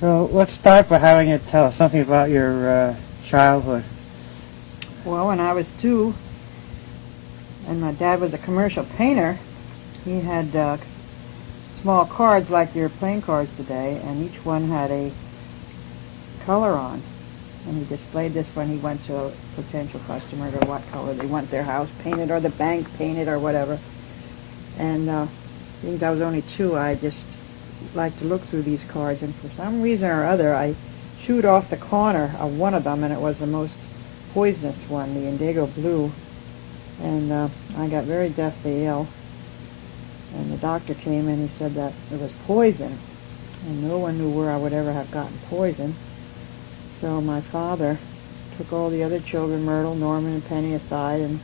So let's start by having you tell us something about your childhood. Well, when I was 2, and my dad was a commercial painter, he had small cards like your playing cards today, and each one had a color on. And he displayed this when he went to a potential customer to what color they want their house painted or the bank painted or whatever. And since I was only 2, I just liked to look through these cards, and for some reason or other, I chewed off the corner of one of them, and it was the most poisonous one, the indigo blue. And I got very deathly ill. And the doctor came and he said that it was poison. And no one knew where I would ever have gotten poison. So my father took all the other children, Myrtle, Norman, and Penny, aside and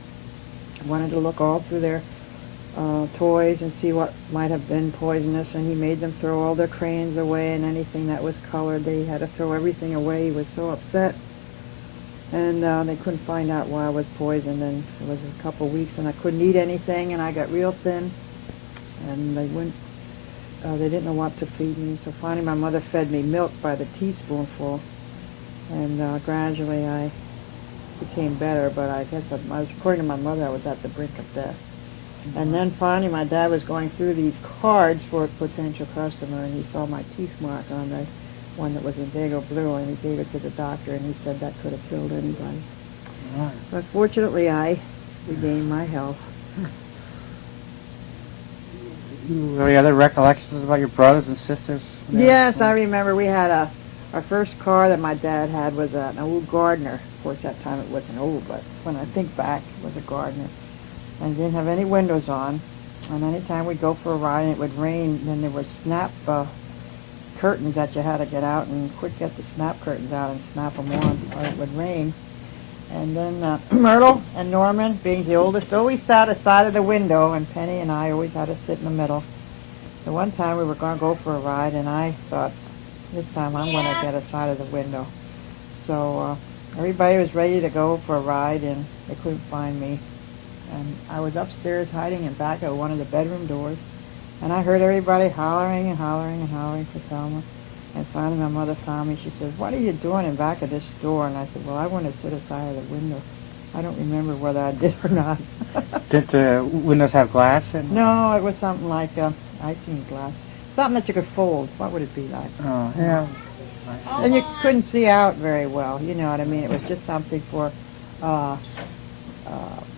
wanted to look all through their toys and see what might have been poisonous. And he made them throw all their crayons away and anything that was colored. They had to throw everything away. He was so upset. And they couldn't find out why I was poisoned. And it was a couple of weeks and I couldn't eat anything and I got real thin. And they didn't know what to feed me. So finally my mother fed me milk by the teaspoonful. And gradually I became better, but I guess according to my mother, I was at the brink of death. And then finally my dad was going through these cards for a potential customer, and he saw my teeth mark on the one that was indigo blue, and he gave it to the doctor, and he said that could have killed anybody. Right. But fortunately I regained my health. Any other recollections about your brothers and sisters? Yes, I remember we had our first car that my dad had was an old Gardner. Of course, that time it wasn't old, but when I think back, it was a Gardner. And it didn't have any windows on. And any time we'd go for a ride and it would rain, then there would snap curtains that you had to get out and quick get the snap curtains out and snap them on or it would rain. And then Myrtle and Norman, being the oldest, always sat aside of the window, and Penny and I always had to sit in the middle. So one time we were going to go for a ride, and I thought, this time I'm going to get a side of the window. So everybody was ready to go for a ride, and they couldn't find me. And I was upstairs hiding in back of one of the bedroom doors, and I heard everybody hollering and hollering and hollering for Thelma. And finally my mother found me. She said, "What are you doing in back of this door?" And I said, "Well, I want to sit aside of the window." I don't remember whether I did or not. Did the windows have glass in them? No, it was something like icing glass. Something that you could fold. What would it be like? Oh, yeah. And you couldn't see out very well. You know what I mean? It was just something for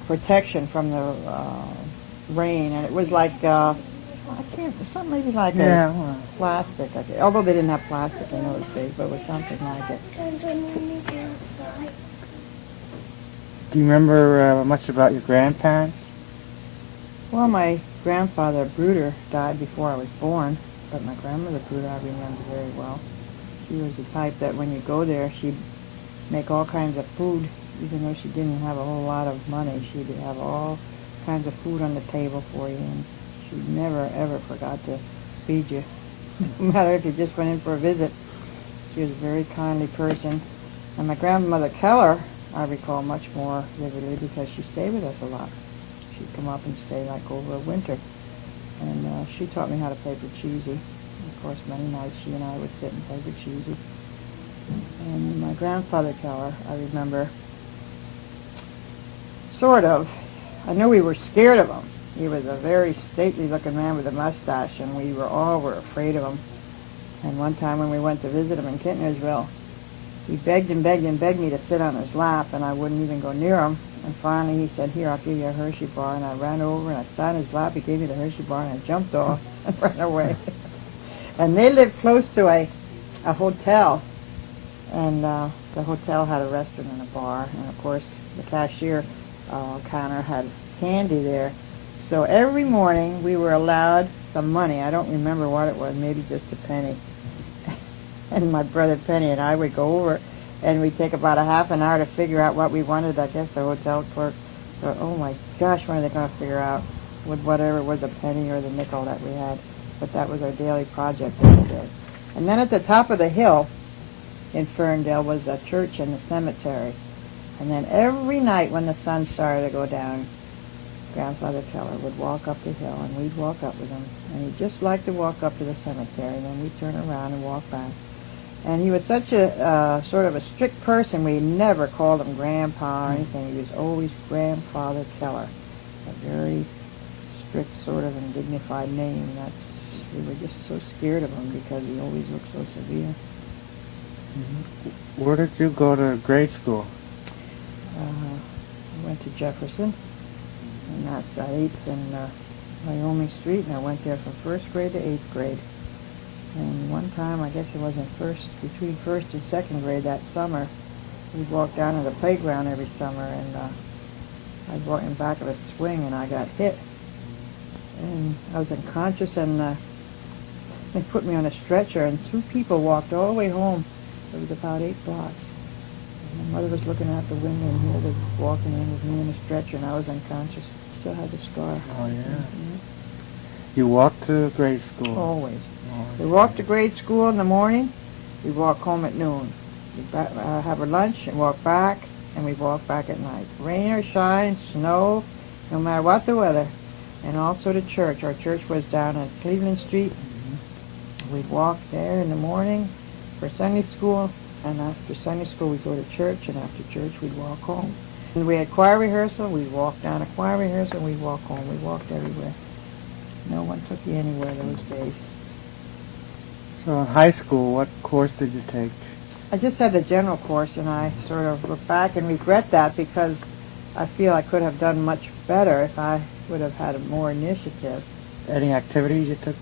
protection from the rain. And it was like, something maybe like a plastic. Although they didn't have plastic in those days, but it was something like it. Do you remember much about your grandparents? Well, my grandfather Bruder died before I was born, but my grandmother Bruder I remember very well. She was the type that when you go there, she'd make all kinds of food, even though she didn't have a whole lot of money. She'd have all kinds of food on the table for you, and she never, ever forgot to feed you. No matter if you just went in for a visit. She was a very kindly person. And my grandmother Keller, I recall much more vividly because she stayed with us a lot. She'd come up and stay like over a winter. And she taught me how to play Cheesy. Of course, many nights she and I would sit and play Cheesy. And my grandfather Keller, I remember, sort of, I knew we were scared of him. He was a very stately-looking man with a mustache, and we all were afraid of him. And one time when we went to visit him in Kintnersville, he begged and begged and begged me to sit on his lap, and I wouldn't even go near him. And finally he said, "Here, I'll give you a Hershey bar." And I ran over and I sat on his lap. He gave me the Hershey bar, and I jumped off and ran away. And they lived close to a hotel, and the hotel had a restaurant and a bar. And, of course, the cashier counter had candy there. So every morning we were allowed some money. I don't remember what it was, maybe just a penny. And my brother Penny and I would go over, and we'd take about a half an hour to figure out what we wanted. I guess the hotel clerk thought, "Oh my gosh, when are they going to figure out with whatever was a penny or the nickel that we had?" But that was our daily project every day. And then at the top of the hill in Ferndale was a church and a cemetery. And then every night when the sun started to go down, Grandfather Keller would walk up the hill, and we'd walk up with him. And he'd just like to walk up to the cemetery, and then we'd turn around and walk back. And he was such a sort of a strict person. We never called him Grandpa or anything. He was always Grandfather Keller, a very strict sort of and dignified name. We were just so scared of him because he always looked so severe. Where did you go to grade school? I went to Jefferson, and that's 8th and Wyoming Street, and I went there from 1st grade to 8th grade. And one time, I guess it was between 1st and 2nd grade that summer, we'd walk down to the playground every summer, and I was walking back of a swing, and I got hit. And I was unconscious, and they put me on a stretcher, and 2 people walked all the way home. It was about 8 blocks. And my mother was looking out the window, and here they were walking in with me in a stretcher, and I was unconscious. Still had the scar. Oh, yeah. You walked to grade school? Always. We walked to grade school in the morning. We walk home at noon. We have our lunch and walk back, and we walk back at night. Rain or shine, snow, no matter what the weather. And also to church. Our church was down on Cleveland Street. We'd walk there in the morning for Sunday school, and after Sunday school we'd go to church, and after church we'd walk home. And we had choir rehearsal. We'd walk down to choir rehearsal, and we'd walk home. We walked everywhere. No one took you anywhere those days. So in high school, what course did you take? I just had the general course, and I sort of look back and regret that because I feel I could have done much better if I would have had more initiative. Any activities you took?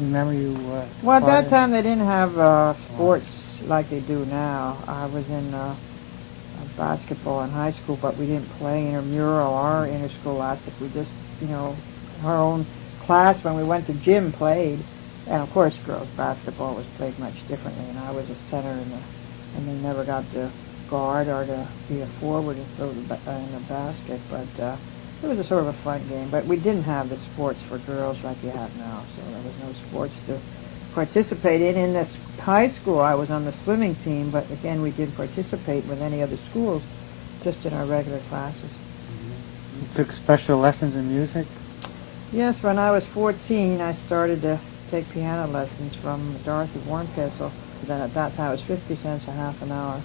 Remember you? Well, at that time they didn't have sports like they do now. I was in basketball in high school, but we didn't play intramural or interscholastic. We just, our own class when we went to gym played. And of course, girls basketball was played much differently, and I was a center, and they never got to guard or to be a forward and throw in the basket. But it was a sort of a fun game. But we didn't have the sports for girls like you have now, so there was no sports to participate in. In this high school, I was on the swimming team, but again, we didn't participate with any other schools, just in our regular classes. You took special lessons in music? Yes, when I was 14, I started to take piano lessons from Dorothy Warnpessel. At that time, it was 50 cents a half an hour.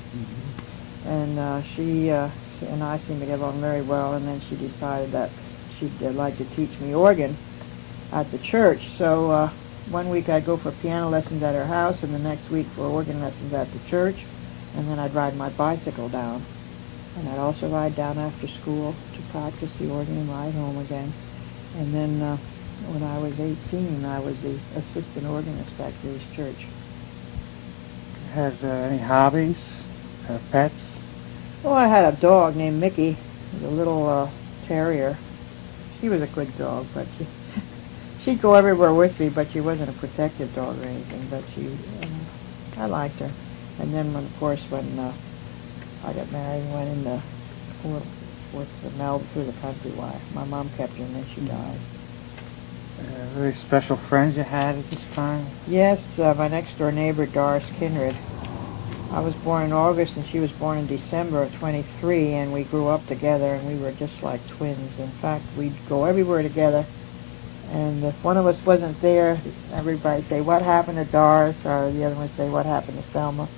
And she and I seemed to get along very well, and then she decided that she'd like to teach me organ at the church. So one week I'd go for piano lessons at her house, and the next week for organ lessons at the church, and then I'd ride my bicycle down. And I'd also ride down after school to practice the organ and ride home again. And then when I was 18, I was the assistant organist at Grace Church. Had any hobbies, pets? Well, I had a dog named Mickey. It was a little terrier. She was a good dog, but she'd go everywhere with me, but she wasn't a protective dog or anything, but I liked her. And then, when I got married and went into Melbourne through the country, my mom kept her and then she died. Very special friends you had at this time? Yes, my next-door neighbor, Doris Kindred. I was born in August, and she was born in December of 23, and we grew up together, and we were just like twins. In fact, we'd go everywhere together, and if one of us wasn't there, everybody'd say, "What happened to Doris?" or the other one would say, "What happened to Thelma?"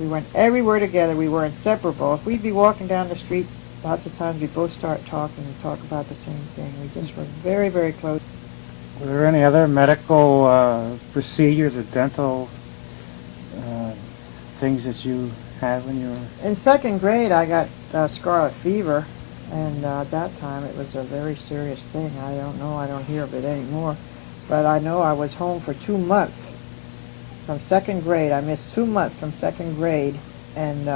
We went everywhere together. We were inseparable. If we'd be walking down the street, lots of times we'd both start talking and talk about the same thing. We just were very, very close. Were there any other medical procedures or dental things that you had when you were... In second grade, I got scarlet fever, and at that time it was a very serious thing. I don't know, I don't hear of it anymore, but I know I was home for 2 months from second grade. I missed 2 months from second grade, and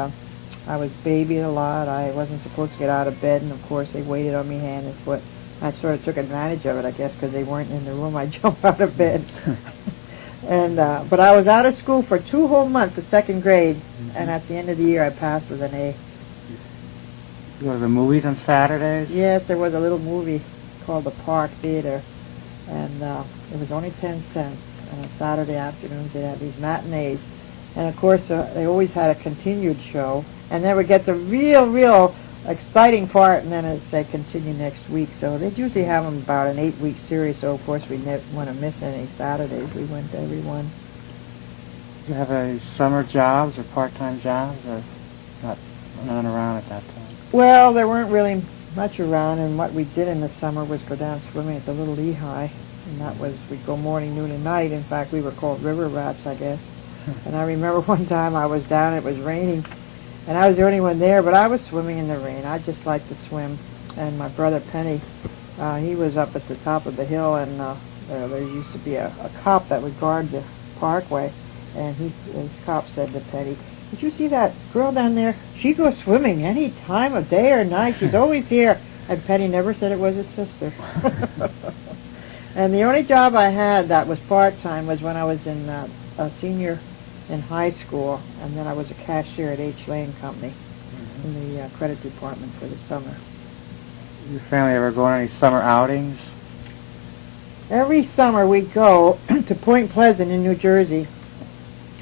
I was babied a lot. I wasn't supposed to get out of bed, and of course they waited on me hand and foot. I sort of took advantage of it, I guess, because they weren't in the room. I'd jump out of bed. And but I was out of school for 2 whole months of second grade, and at the end of the year I passed with an A. You go to the movies on Saturdays? Yes, there was a little movie called the Park Theater, and it was only 10 cents. And on Saturday afternoons they'd have these matinees. And of course they always had a continued show, and then would get the real exciting part, and then it'd say continue next week. So they'd usually have them about an 8-week series, so of course we didn't want to miss any Saturdays. We went to every one. you have any summer jobs or part-time jobs, or not none around at that time? Well, there weren't really much around, and what we did in the summer was go down swimming at the Little Lehigh, and that was, we'd go morning, noon, and night. In fact, we were called river rats, I guess. And I remember one time I was down, it was raining, and I was the only one there, but I was swimming in the rain. I just liked to swim. And my brother Penny, he was up at the top of the hill, and there used to be a cop that would guard the parkway, and his cop said to Penny, "Did you see that girl down there? She goes swimming any time of day or night. She's always here." And Penny never said it was his sister. And the only job I had that was part-time was when I was in a senior in high school, and then I was a cashier at H. Lane Company in the credit department for the summer. Your family ever go on any summer outings? Every summer we'd go to Point Pleasant in New Jersey,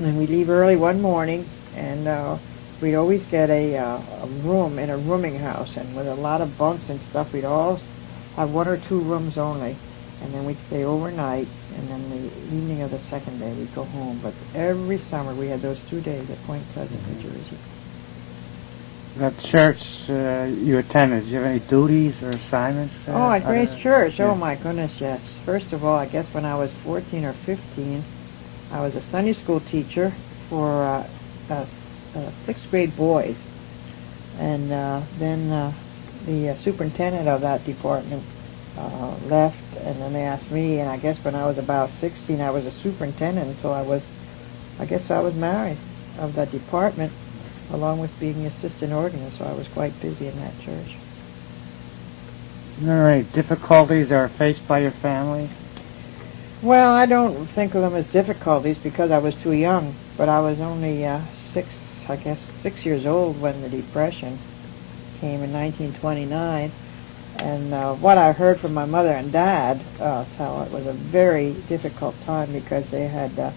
and we'd leave early one morning, and we'd always get a room in a rooming house, and with a lot of bunks and stuff, we'd all have one or two rooms only, and then we'd stay overnight, and then the evening of the second day we'd go home. But every summer we had those 2 days at Point Pleasant, New Jersey. That church you attended, did you have any duties or assignments? Oh, at Grace Church. Yeah. Oh, my goodness, yes. First of all, I guess when I was 14 or 15, I was a Sunday school teacher for sixth grade boys. And then the superintendent of that department left, and then they asked me, and I guess when I was about 16, I was a superintendent until I was married of that department, along with being the assistant organist, so I was quite busy in that church. Are there any difficulties that were faced by your family? Well, I don't think of them as difficulties because I was too young, but I was only 6 years old when the Depression came in 1929, and what I heard from my mother and dad, so it was a very difficult time because they had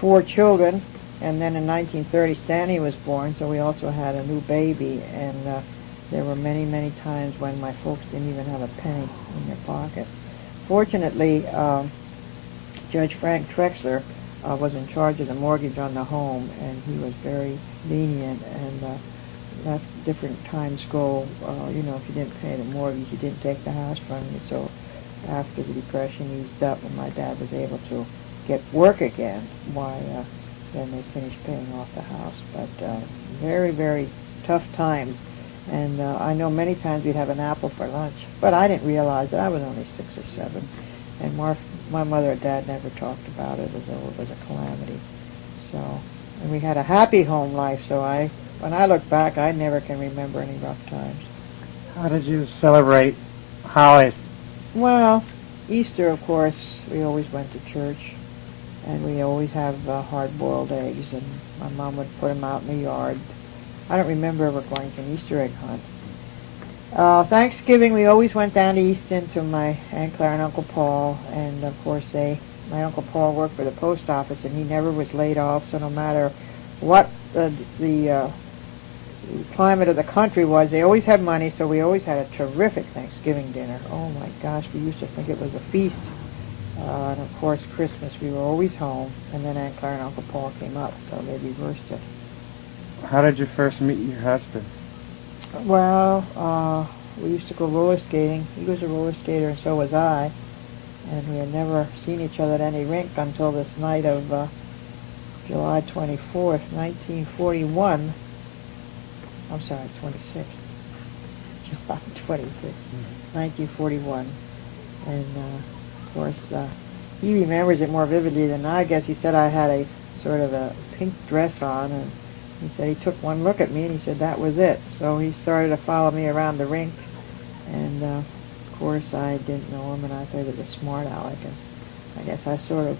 4 children. And then in 1930, Stanley was born, so we also had a new baby, and there were many, many times when my folks didn't even have a penny in their pocket. Fortunately, Judge Frank Trexler was in charge of the mortgage on the home, and he was very lenient, and let different times go. If you didn't pay the mortgage, you didn't take the house from you. So after the Depression eased up and my dad was able to get work again, then they finished paying off the house. But very, very tough times. And I know many times we'd have an apple for lunch. But I didn't realize that I was only 6 or 7. And my mother and dad never talked about it as though it was a calamity. So, and we had a happy home life. So when I look back, I never can remember any rough times. How did you celebrate holidays? Well, Easter, of course, we always went to church. And we always have hard-boiled eggs, and my mom would put them out in the yard. I don't remember ever going to an Easter egg hunt. Thanksgiving, we always went down to Easton to my Aunt Claire and Uncle Paul, and of course my Uncle Paul worked for the post office, and he never was laid off, so no matter what the climate of the country was, they always had money, so we always had a terrific Thanksgiving dinner. Oh my gosh, we used to think it was a feast. And of course, Christmas, we were always home, and then Aunt Claire and Uncle Paul came up, so they reversed it. How did you first meet your husband? Well, we used to go roller skating. He was a roller skater, and so was I, and we had never seen each other at any rink until this night of July 24th, 1941. I'm sorry, 26th. July 26th, 1941. And of course, he remembers it more vividly than I guess. He said I had a sort of a pink dress on, and he said he took one look at me and he said that was it. So he started to follow me around the rink, and of course I didn't know him, and I thought he was a smart aleck, and I guess I sort of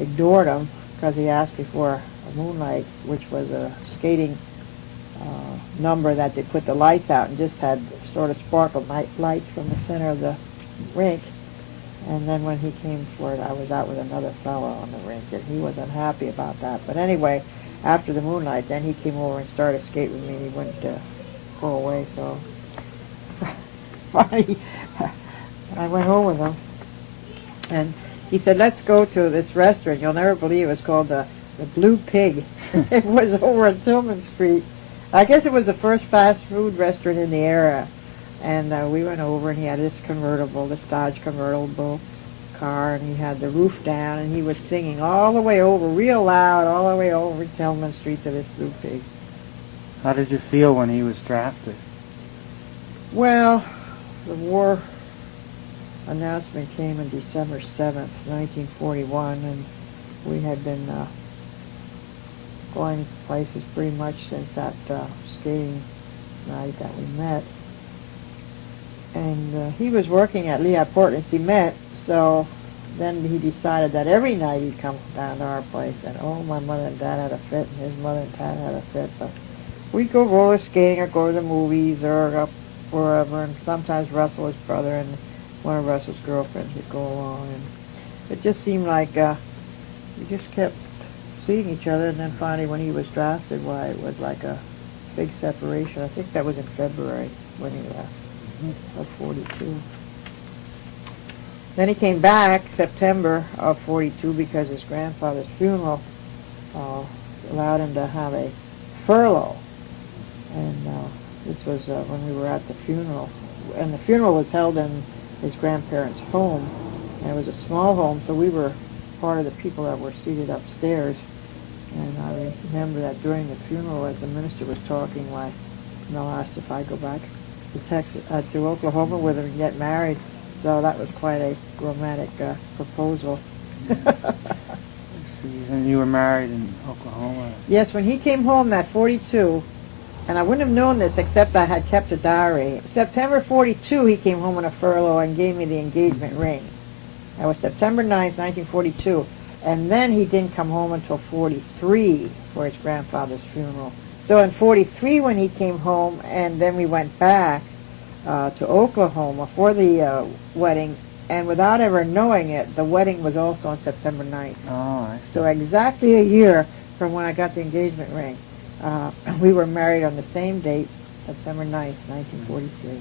ignored him because he asked me for a moonlight, which was a skating number that they put the lights out and just had sort of sparkled lights from the center of the rink. And then when he came for it, I was out with another fellow on the rink, and he was unhappy about that. But anyway, after the moonlight, then he came over and started skating with me, and he wouldn't go away. So finally, I went home with him, and he said, "Let's go to this restaurant. You'll never believe it was called the the Blue Pig. It was over on Tillman Street. I guess it was the first fast food restaurant in the area. And we went over, and he had this convertible, this Dodge convertible car, and he had the roof down, and he was singing all the way over, real loud, all the way over Tillman Street to this Blue Pig. How did you feel when he was drafted? Well, the war announcement came on December 7th, 1941, and we had been going places pretty much since that skating night that we met. And he was working at Lehigh Portland Cement, so then he decided that every night he'd come down to our place, and my mother and dad had a fit, and his mother and dad had a fit, but we'd go roller skating or go to the movies or up wherever, and sometimes Russell, his brother, and one of Russell's girlfriends would go along, and it just seemed like we just kept seeing each other, and then finally when he was drafted, why, it was like a big separation. I think that was in February when he left, of 42. Then he came back September of 42 because his grandfather's funeral allowed him to have a furlough, and this was when we were at the funeral, and the funeral was held in his grandparents' home, and it was a small home, so we were part of the people that were seated upstairs. And I remember that during the funeral, as the minister was talking, Mel asked if I'd go back to Texas, to Oklahoma with him and get married. So that was quite a romantic proposal. And you were married in Oklahoma? Yes, when he came home that 42, and I wouldn't have known this except I had kept a diary. September 42, he came home on a furlough and gave me the engagement ring. That was September 9th, 1942. And then he didn't come home until 43 for his grandfather's funeral. So in 43 when he came home, and then we went back to Oklahoma for the wedding, and without ever knowing it, the wedding was also on September 9th. Oh, I see. So exactly a year from when I got the engagement ring. We were married on the same date, September 9th, 1943.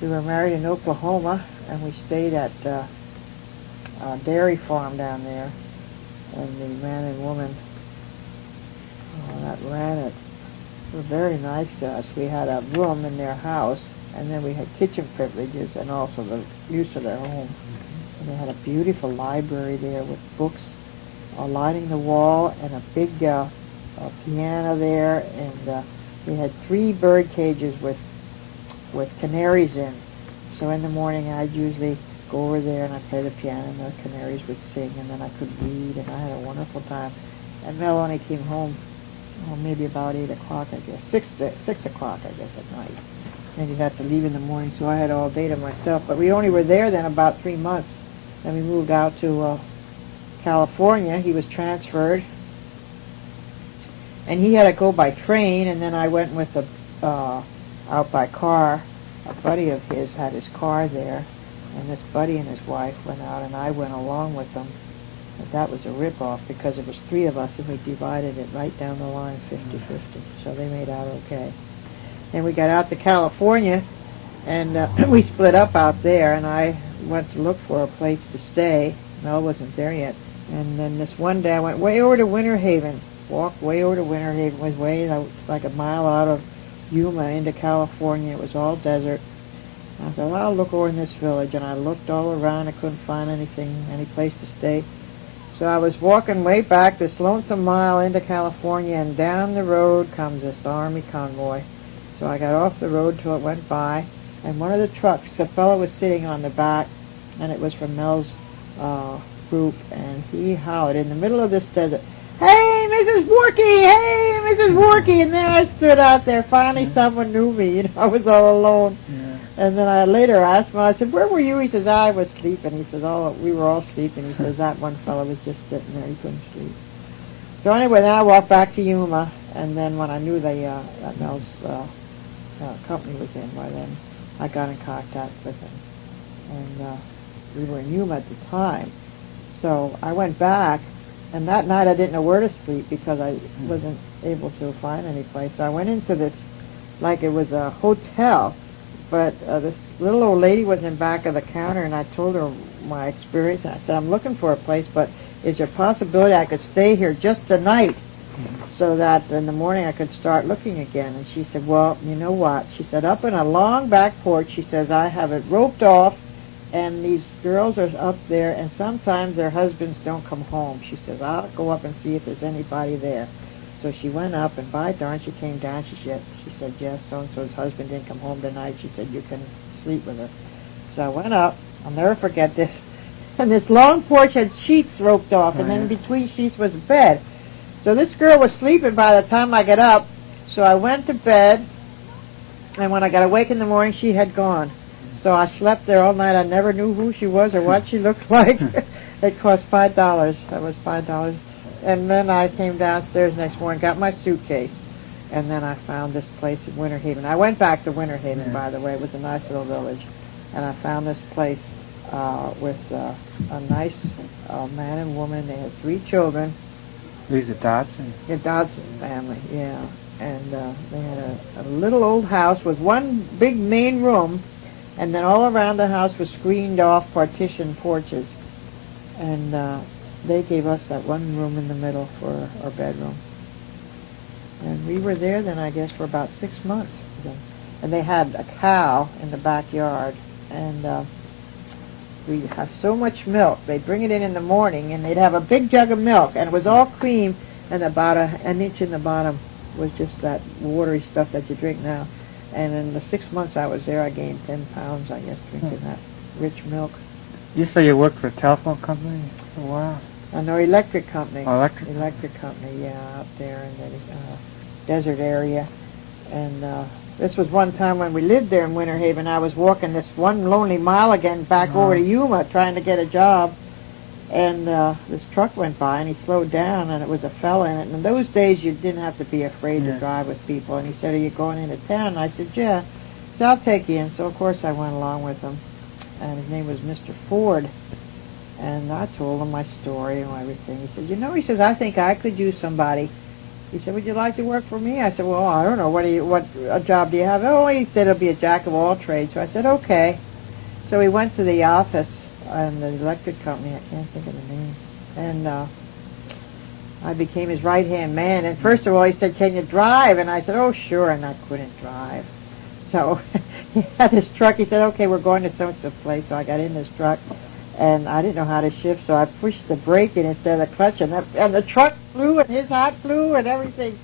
We were married in Oklahoma, and we stayed at a dairy farm down there. And the man and woman that ran it were very nice to us. We had a room in their house, and then we had kitchen privileges and also the use of their home. And they had a beautiful library there with books lining the wall, and a big piano there, and we had 3 bird cages with canaries in. So in the morning I'd usually go over there and I'd play the piano, and the canaries would sing, and then I could read, and I had a wonderful time. And Mel only came home maybe about 8 o'clock, I guess, 6 o'clock, I guess, at night. And he'd have to leave in the morning, so I had all day to myself. But we only were there then about 3 months. Then we moved out to California. He was transferred, and he had to go by train, and then I went with out by car. A buddy of his had his car there, and this buddy and his wife went out, and I went along with them. But that was a rip-off because it was 3 of us, and we divided it right down the line, 50-50. So they made out okay. Then we got out to California, and we split up out there, and I went to look for a place to stay. Mel wasn't there yet. And then this one day I went way over to Winter Haven, walked way over to Winter Haven, was way like a mile out of Yuma into California. It was all desert. I thought, well, I'll look over in this village, and I looked all around. I couldn't find anything, any place to stay. So I was walking way back this lonesome mile into California, and down the road comes this army convoy. So I got off the road till it went by, and one of the trucks, a fellow was sitting on the back, and it was from Mel's group, and he hollered in the middle of this desert, "Hey, Mrs. Warke! Hey, Mrs. Warke!" And there I stood out there. Finally, someone knew me. You know, I was all alone. Yeah. And then I later asked him, I said, "Where were you?" He says, "I was sleeping." He says, we were all sleeping. He says, "That one fellow was just sitting there. He couldn't sleep." So anyway, then I walked back to Yuma, and then when I knew that Mel's company was in, by then I got in contact with him. And we were in Yuma at the time. So I went back, and that night I didn't know where to sleep because I wasn't able to find any place. So I went into this, like it was a hotel, but this little old lady was in back of the counter, and I told her my experience. I said, "I'm looking for a place, but is there a possibility I could stay here just a night so that in the morning I could start looking again? And she said, well, you know what? She said, up in a long back porch, she says, I have it roped off, and these girls are up there, and sometimes their husbands don't come home. She says, I'll go up and see if there's anybody there. So she went up, and by darn, she came down. She said, yes, so-and-so's husband didn't come home tonight. She said, you can sleep with her. So I went up. I'll never forget this. And this long porch had sheets roped off, and then between sheets was a bed. So this girl was sleeping by the time I got up. So I went to bed, and when I got awake in the morning, she had gone. So I slept there all night. I never knew who she was or what she looked like. It cost $5. That was $5. And then I came downstairs next morning, got my suitcase, and then I found this place in Winter Haven. I went back to Winter Haven, by the way. It was a nice little village. And I found this place with a nice man and woman. They had 3 children. These are Dodsons? The Dodson family, yeah. And they had a little old house with one big main room, and then all around the house was screened off partition porches. And they gave us that one room in the middle for our bedroom. And we were there then, I guess, for about 6 months. And they had a cow in the backyard, and we have so much milk. They'd bring it in the morning, and they'd have a big jug of milk, and it was all cream, and about an inch in the bottom was just that watery stuff that you drink now. And in the 6 months I was there, I gained 10 pounds, I guess, drinking that rich milk. You say you worked for a telephone company for a while? No, electric company. Oh, electric? Electric company, yeah, up there in the desert area. And this was one time when we lived there in Winter Haven. I was walking this one lonely mile again back over to Yuma trying to get a job. And this truck went by, and he slowed down, and it was a fella in it. And in those days, you didn't have to be afraid to drive with people. And he said, are you going into town? And I said, yeah. So I'll take you in. So, of course, I went along with him. And his name was Mr. Ford. And I told him my story and everything. He said, you know, he says, I think I could use somebody. He said, would you like to work for me? I said, well, I don't know. What job do you have? Oh, he said, it'll be a jack of all trades. So I said, okay. So we went to the office in the electric company. I can't think of the name. And I became his right-hand man. And first of all, he said, can you drive? And I said, oh, sure. And I couldn't drive. So he had his truck. He said, okay, we're going to so-and-so place. So I got in this truck. And I didn't know how to shift, so I pushed the brake in instead of the clutch, and the truck flew, and his hat flew, and everything.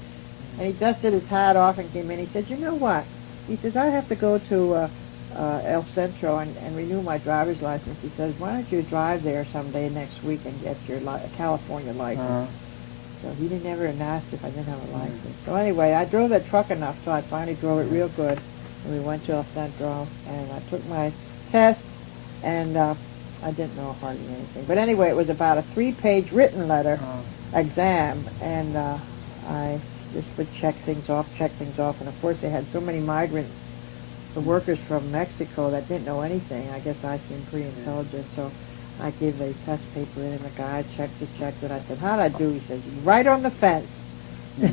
And he dusted his hat off and came in. He said, you know what? He says, I have to go to El Centro and renew my driver's license. He says, why don't you drive there someday next week and get your California license? So he didn't ever ask if I didn't have a license. So anyway, I drove that truck enough, so I finally drove it real good. And we went to El Centro, and I took my test, and I didn't know hardly anything. But anyway, it was about a 3-page written letter exam, and I just would check things off. And, of course, they had so many the workers from Mexico that didn't know anything. I guess I seemed pretty intelligent, so I gave the test paper in, and the guy checked it. I said, how'd I do? He said, right on the fence.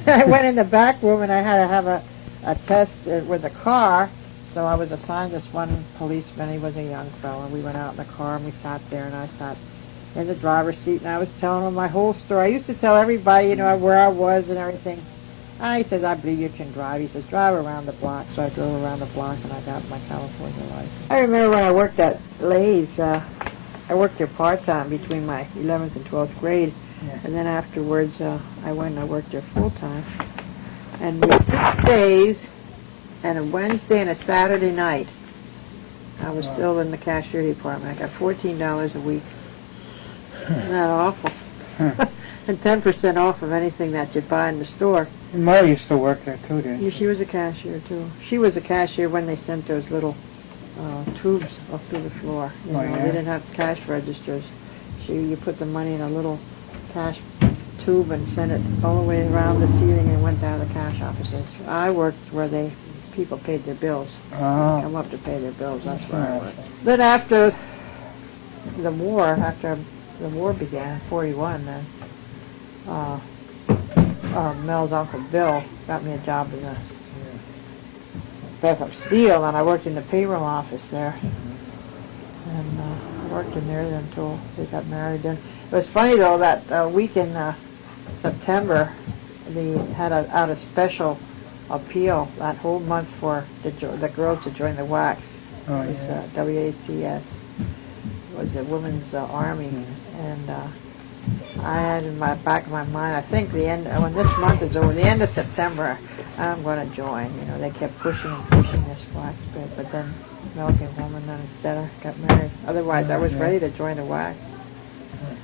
I went in the back room, and I had to have a test with a car. So I was assigned this one policeman. He was a young fellow. We went out in the car, and we sat there, and I sat in the driver's seat, and I was telling him my whole story. I used to tell everybody, you know, where I was and everything. He says, I believe you can drive. He says, drive around the block. So I drove around the block, and I got my California license. I remember when I worked at Lay's, I worked there part-time between my 11th and 12th grade. Yeah. And then afterwards, I went and I worked there full-time. And with 6 days, and a Wednesday and a Saturday night, I was still in the cashier department. I got $14 a week. Isn't that awful? And 10% off of anything that you'd buy in the store. Your mother used to work there too, didn't she? Yeah, she was a cashier too. She was a cashier when they sent those little tubes all through the floor. You know, yeah? They didn't have cash registers. You put the money in a little cash tube and sent it all the way around the ceiling and went down to the cash offices. I worked where people paid their bills. Come up to pay their bills. That's where I worked. Then after the war began, 41, Mel's Uncle Bill got me a job in the Bethel Steel, and I worked in the payroll office there. And I worked in there until they got married. It was funny though that week in September, they had out a special appeal that whole month for the girls to join the WACS. Oh, It was yeah. WACS. It was the Women's Army, and I had in my back of my mind, I think when this month is over, the end of September, I'm going to join. You know, they kept pushing and pushing this WACS bit, but then Mel came home and then instead I got married. Otherwise, I was Yeah. ready to join the WACS.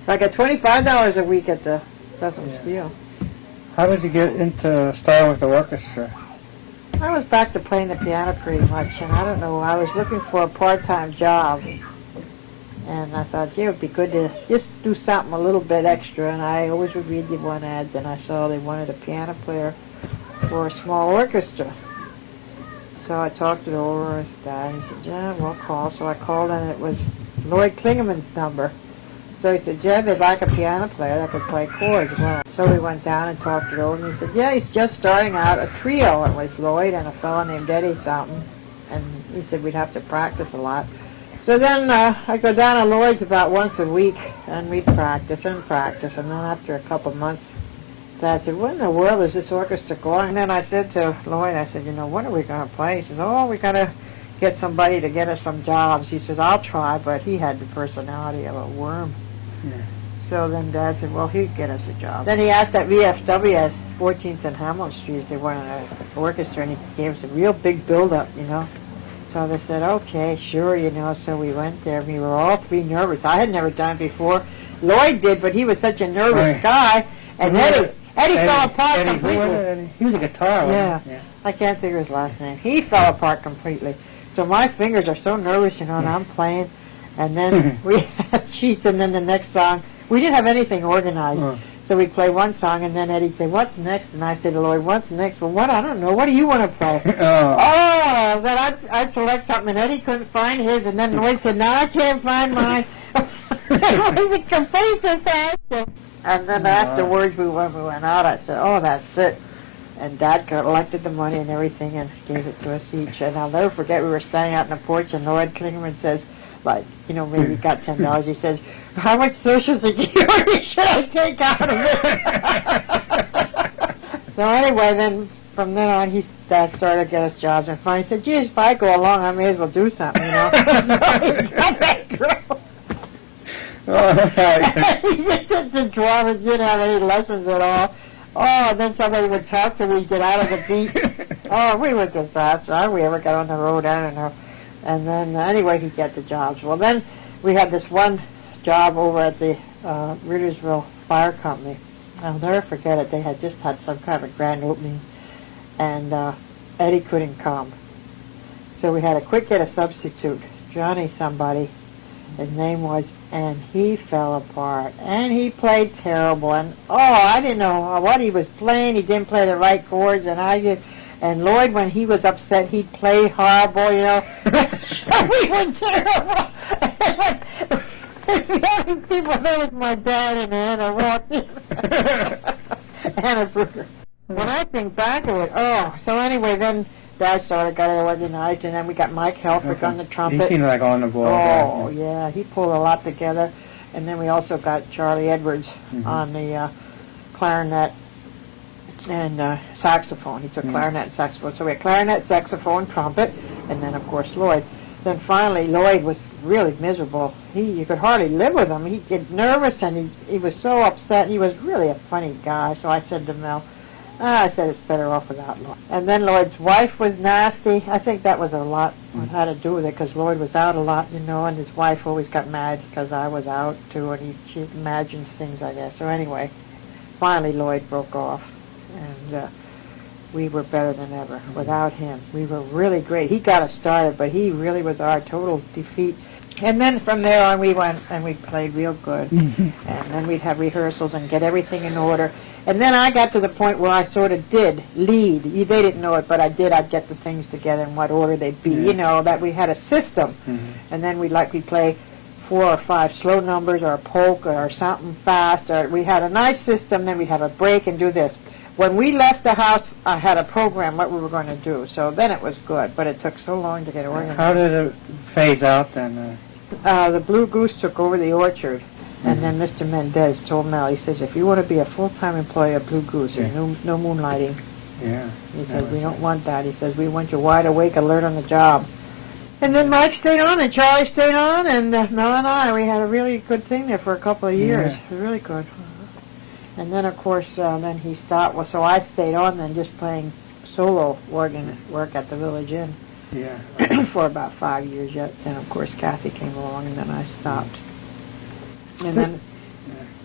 I got $25 a week at the Bethel Yeah. Steel. How did you get into starting with the orchestra? I was back to playing the piano pretty much, and I don't know, I was looking for a part-time job, and I thought, yeah, it would be good to just do something a little bit extra, and I always would read the one ads, and I saw they wanted a piano player for a small orchestra. So I talked it over with Dad, and he said, yeah, well, call. So I called, and it was Lloyd Klingerman's number. So he said, yeah, they'd like a piano player that could play chords. Well, so we went down and talked it over, and he said, yeah, he's just starting out a trio. It was Lloyd and a fellow named Eddie something, and he said we'd have to practice a lot. So then I go down to Lloyd's about once a week, and we'd practice, and then after a couple of months, Dad said, what in the world is this orchestra going? And then I said to Lloyd, I said, you know, what are we going to play? He says, oh, we got to get somebody to get us some jobs. He says, I'll try, but he had the personality of a worm. Yeah. So then Dad said, well, he'd get us a job. Then he asked at VFW at 14th and Hamilton Street if they wanted an orchestra, and he gave us a real big build-up, you know. So they said, okay, sure, you know. So we went there. We were all three nervous. I had never done it before. Lloyd did, but he was such a nervous guy. And Eddie fell apart completely. He was a guitar, wasn't he? Yeah. I can't think of his last name. He fell apart completely. So my fingers are so nervous, you know, and I'm playing. And then we had sheets, and then the next song, we didn't have anything organized. So we'd play one song, and then Eddie'd say, what's next? And I said to Lloyd, what's next? Well, what? I don't know. What do you want to play? Then I'd select something, and Eddie couldn't find his, and then Lloyd said, no, I can't find mine. It was a complete disaster. And then afterwards, we went out. I said, oh, that's it. And Dad collected the money and everything and gave it to us each. And I'll never forget, we were standing out on the porch, and Lloyd Klingerman says, like, you know, maybe we got $10. He says, how much Social Security should I take out of it? So anyway, then from then on, Dad started to get us jobs. And finally he said, geez, if I go along, I may as well do something, you know. So he got that girl. He just did the drama, didn't have any lessons at all. Oh, and then somebody would talk to me, get out of the beat. Oh, we were a disaster. How we ever got on the road, I don't know. And then, anyway, he'd get the jobs. Well, then we had this one job over at the Rittersville Fire Company. I'll never forget it. They had just had some kind of a grand opening, and Eddie couldn't come. So we had to quick get a substitute, Johnny somebody. His name was, and he fell apart. And he played terrible. And, I didn't know what he was playing. He didn't play the right chords, and I did. And Lloyd, when he was upset, he'd play horrible, you know. We were terrible. The only people there was my dad and Anna walked in. Anna Bruder. When I think back of it, so anyway, then Dad started got it organized, and then we got Mike Helfrich on the trumpet. He seemed like on the ball. Oh, yeah, he pulled a lot together. And then we also got Charlie Edwards on the clarinet and saxophone. He took clarinet and saxophone. So we had clarinet, saxophone, trumpet, and then, of course, Lloyd. Then finally, Lloyd was really miserable. You could hardly live with him. He'd get nervous, and he was so upset. He was really a funny guy. So I said to Mel, I said it's better off without Lloyd. And then Lloyd's wife was nasty. I think that was a lot had to do with it, because Lloyd was out a lot, you know, and his wife always got mad because I was out, too, and she imagines things, I guess. So anyway, finally Lloyd broke off. And we were better than ever without him. We were really great. He got us started, but he really was our total defeat. And then from there on, we went and we played real good. And then we'd have rehearsals and get everything in order. And then I got to the point where I sort of did lead. They didn't know it, but I did. I'd get the things together in what order they'd be. You know, that we had a system. And then we'd play 4 or 5 slow numbers or a polka or something fast. Or we had a nice system. Then we'd have a break and do this. When we left the house, I had a program what we were going to do, so then it was good, but it took so long to get organized. How did it phase out then? The Blue Goose took over the orchard, And then Mr. Mendez told Mel, he says, if you want to be a full-time employee of Blue Goose, there's no moonlighting. Yeah. He says, we don't want that. He says, we want you wide awake, alert on the job. And then Mike stayed on, and Charlie stayed on, and Mel and I, we had a really good thing there for a couple of years. It was really good. And then, of course, then he stopped. Well, so I stayed on then, just playing solo organ work at the Village Inn for about 5 years yet. Then, of course, Kathy came along, and then I stopped. And then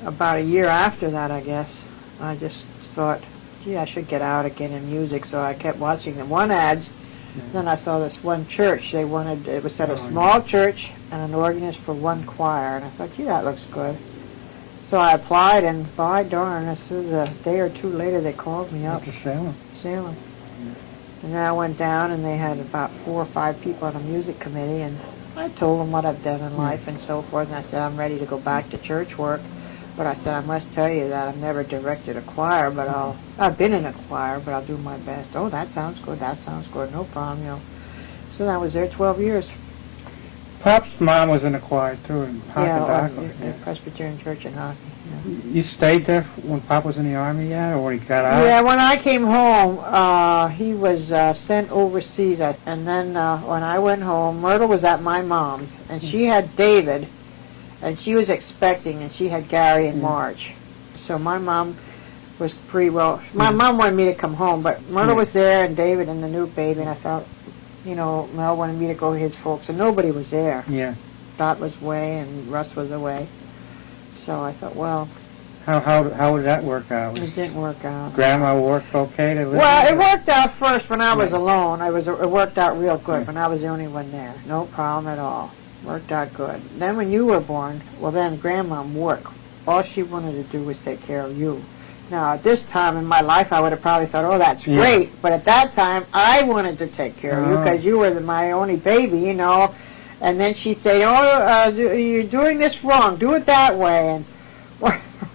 about a year after that, I guess, I just thought, gee, I should get out again in music. So I kept watching the one ads. Then I saw this one church. They wanted, it was at a small church and an organist for one choir. And I thought, gee, that looks good. So I applied, and by darn, as soon as a day or two later, they called me up. To Salem. Salem. And then I went down, and they had about 4 or 5 people on a music committee, and I told them what I've done in life and so forth. And I said, I'm ready to go back to church work. But I said, I must tell you that I've never directed a choir, but I've been in a choir, but I'll do my best. Oh, that sounds good, no problem, you know. So I was there 12 years. Pop's mom was in a choir, too, in Hockey. The Presbyterian Church in Hockey. Yeah. You stayed there when Pop was in the Army yet, or when he got out? Yeah, when I came home, he was sent overseas. And then when I went home, Myrtle was at my mom's, and she had David, and she was expecting, and she had Gary in March. So my mom was pretty well. My mom wanted me to come home, but Myrtle was there, and David and the new baby, and I thought, you know, Mel wanted me to go to his folks, and nobody was there. Yeah. Dot was away, and Russ was away. So I thought, well, how would that work out? It didn't work out. Grandma worked okay to live? Well, it worked out first when I was alone. It worked out real good when I was the only one there. No problem at all. Worked out good. Then when you were born, well, then Grandma worked. All she wanted to do was take care of you. Now, at this time in my life, I would have probably thought, oh, that's great. But at that time, I wanted to take care of you because you were my only baby, you know. And then she'd say, oh, you're doing this wrong. Do it that way. And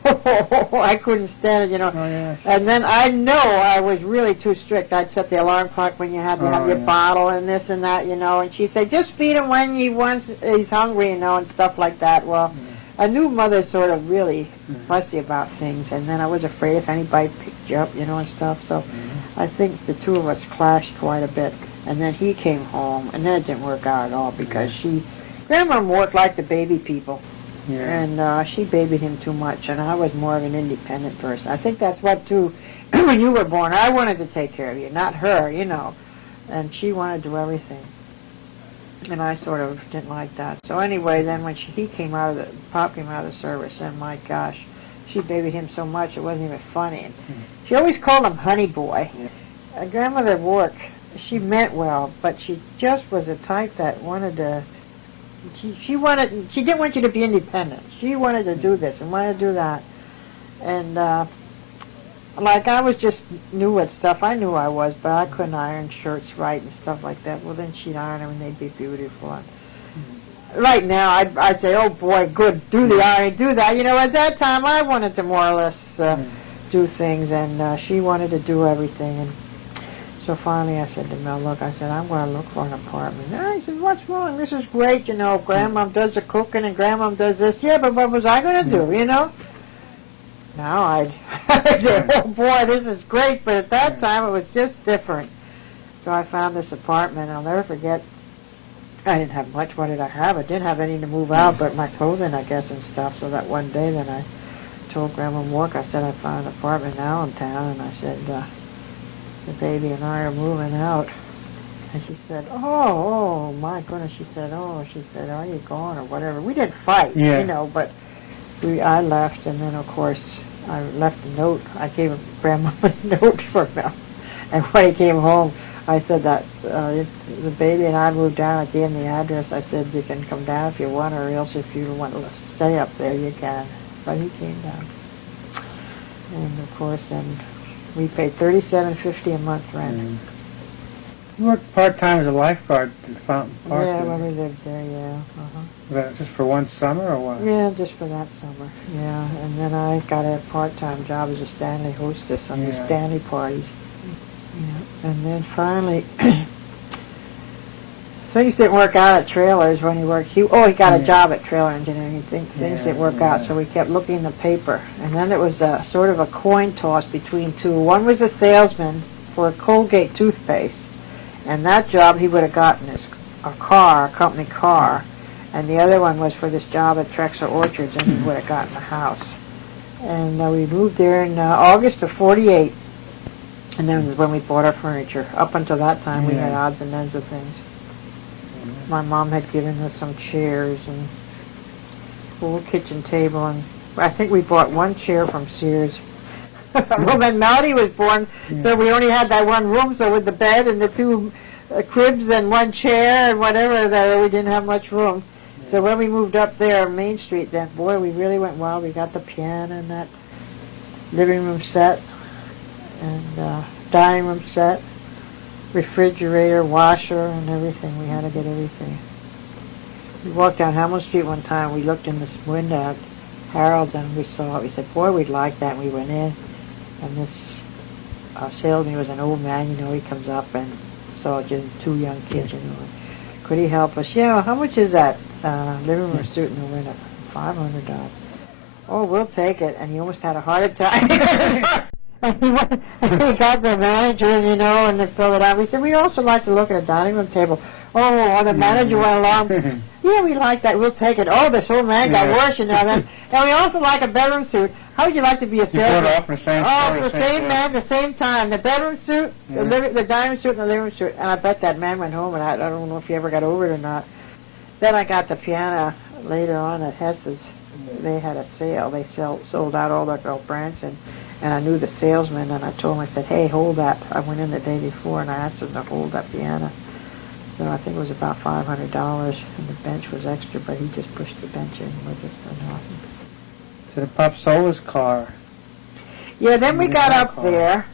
I couldn't stand it, you know. Oh, yes. And then I know I was really too strict. I'd set the alarm clock when you had to have your bottle and this and that, you know. And she'd say, just feed him when he's hungry, you know, and stuff like that. Well, a new mother's sort of really fussy about things. And then I was afraid if anybody picked you up, you know, and stuff. So I think the two of us clashed quite a bit. And then he came home, and then it didn't work out at all because Grandma worked like the baby people. Yeah. And she babied him too much, and I was more of an independent person. I think that's what, too, when you were born, I wanted to take care of you, not her, you know. And she wanted to do everything. And I sort of didn't like that. So anyway, then when Pop came out of the service, and my gosh, she babied him so much it wasn't even funny. And she always called him Honey Boy. Grandmother Warke, she meant well, but she just was a type that wanted to... She didn't want you to be independent. She wanted to do this and wanted to do that. And like I was just new at stuff. I knew I was, but I couldn't iron shirts right and stuff like that. Well, then she'd iron them and they'd be beautiful. And right now, I'd say, oh boy, good, do the iron, do that. You know, at that time, I wanted to more or less do things, and she wanted to do everything. And so finally I said to Mel, look, I said, I'm going to look for an apartment. And he said, what's wrong? This is great, you know. Grandma does the cooking and Grandma does this. Yeah, but what was I going to do, you know? Now I'd say, oh, boy, this is great. But at that time, it was just different. So I found this apartment, and I'll never forget. I didn't have much. What did I have? I didn't have any to move out but my clothing, I guess, and stuff. So that one day, then I told Grandma Warke, I said, I found an apartment in Allentown, and I said, the baby and I are moving out. And she said, oh, my goodness. She said, are you going or whatever? We didn't fight, you know, but I left, and then, of course, I left a note. I gave Grandma a note for Mel. And when he came home, I said that the baby and I moved down. I gave him the address. I said, you can come down if you want, or else if you want to stay up there, you can. But he came down. And, of course, and we paid $37.50 a month rent. You worked part-time as a lifeguard at Fountain Park? Yeah, when we lived there, yeah. Was that just for one summer or what? Yeah, just for that summer, yeah. And then I got a part-time job as a Stanley hostess on the Stanley parties. Yeah. And then finally, things didn't work out at trailers when he worked. He got a Yeah. job at trailer engineering. Things didn't work out, so we kept looking in the paper. And then it was a sort of a coin toss between two. One was a salesman for a Colgate toothpaste, and that job he would have gotten a company car, and the other one was for this job at Trexler Orchards, and he would have gotten a house. And we moved there in August of '48, and that was when we bought our furniture. Up until that time, we had odds and ends of things. My mom had given us some chairs and a little kitchen table, and I think we bought one chair from Sears. Well, then Melody was born, so we only had that one room, so with the bed and the two cribs and one chair and whatever, we didn't have much room. So when we moved up there on Main Street, then, boy, we really went wild. We got the piano and that living room set and dining room set, refrigerator, washer, and everything. We had to get everything. We walked down Hamilton Street one time. We looked in this window at Harold's, and we saw it. We said, boy, we'd like that. And we went in, and this salesman was an old man, he comes up and saw just two young kids, Could he help us? Yeah, how much is that living room suit in the window? $500. Oh, we'll take it. And he almost had a heart attack. And he got the manager, and they filled it out. We said, we'd also like to look at a dining room table. Oh, the manager went along. Yeah, we like that. We'll take it. Oh, this old man got worse, Then. And we also like a bedroom suit. How would you like to be a salesman? You bought it off for the same for the same man, the same time. The bedroom suit, the dining room suit, and the living room suit. And I bet that man went home, and I don't know if he ever got over it or not. Then I got the piano later on at Hess's. They had a sale. They sold out all their brands, and I knew the salesman, and I told him, I said, hey, hold that. I went in the day before, and I asked him to hold that piano. So I think it was about $500, and the bench was extra, but he just pushed the bench in with it for nothing. So the Pop sold his car. Yeah, then we got up there.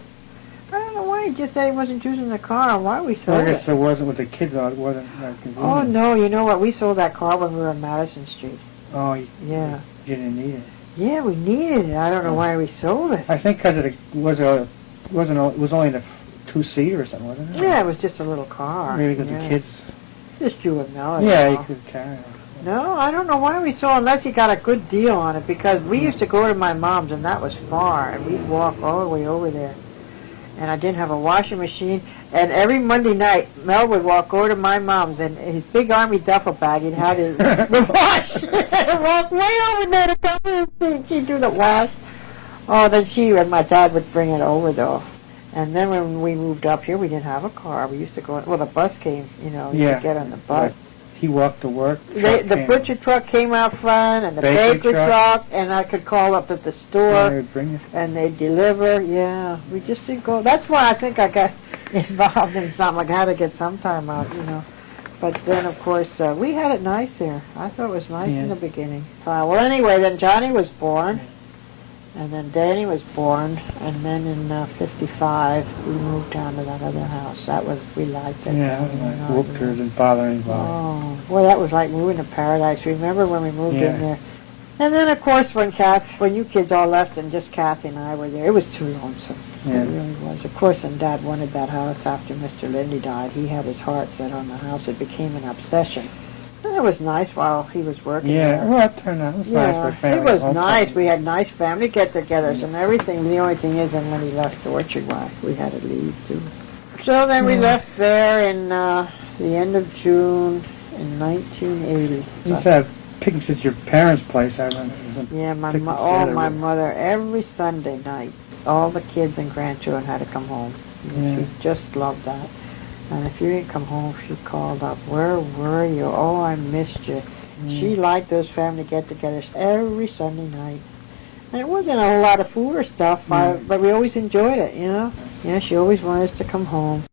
I don't know why he just said he wasn't using the car, and why we sold I guess it. it wasn't with the kids on it. It wasn't that convenient. Oh, no, you know what? We sold that car when we were on Madison Street. Oh, Yeah. You didn't need it. Yeah, we needed it. I don't know why we sold it. I think because it was only the two-seater or something, wasn't it? Yeah, it was just a little car. Maybe because the kids. Just you and Melody. Yeah, you could carry it. No, I don't know why we sold, unless he got a good deal on it, because we used to go to my mom's, and that was far, and we'd walk all the way over there. And I didn't have a washing machine, and every Monday night, Mel would walk over to my mom's, and his big army duffel bag, he'd had the wash, and walk way over there to cover his feet. She'd do the wash. Oh, then she and my dad would bring it over, though. And then when we moved up here, we didn't have a car. We used to go, the bus came, you could get on the bus. He walked to work. The butcher truck came out front, and the bakery truck, and I could call up at the store, and they'd deliver. Yeah, we just didn't go. That's why I think I got involved in something. I had to get some time out, But then, of course, we had it nice there. I thought it was nice in the beginning. Well, anyway, then Johnny was born, and then Danny was born, and then in '55 we moved down to that other house. We liked it. Yeah, whooped her, didn't bother anybody. Oh, well, that was like moving to paradise. Remember when we moved in there? And then, of course, when you kids all left and just Kathy and I were there, it was too lonesome. Yeah. It really was. Of course, and Dad wanted that house after Mr. Lindy died. He had his heart set on the house. It became an obsession. And it was nice while he was working there. Well, it turned out. It was nice for family. It was nice. We had nice family get-togethers and everything. The only thing is, then when he left the orchard, we had to leave, too. So then we left there in the end of June in 1980. You used to have picnics at your parents' place. I remember. Yeah, my mother, every Sunday night, all the kids and grandchildren had to come home. She just loved that. And if you didn't come home, she called up, where were you? Oh, I missed you. She liked those family get-togethers every Sunday night. And it wasn't a whole lot of food or stuff, but we always enjoyed it, Yeah, she always wanted us to come home.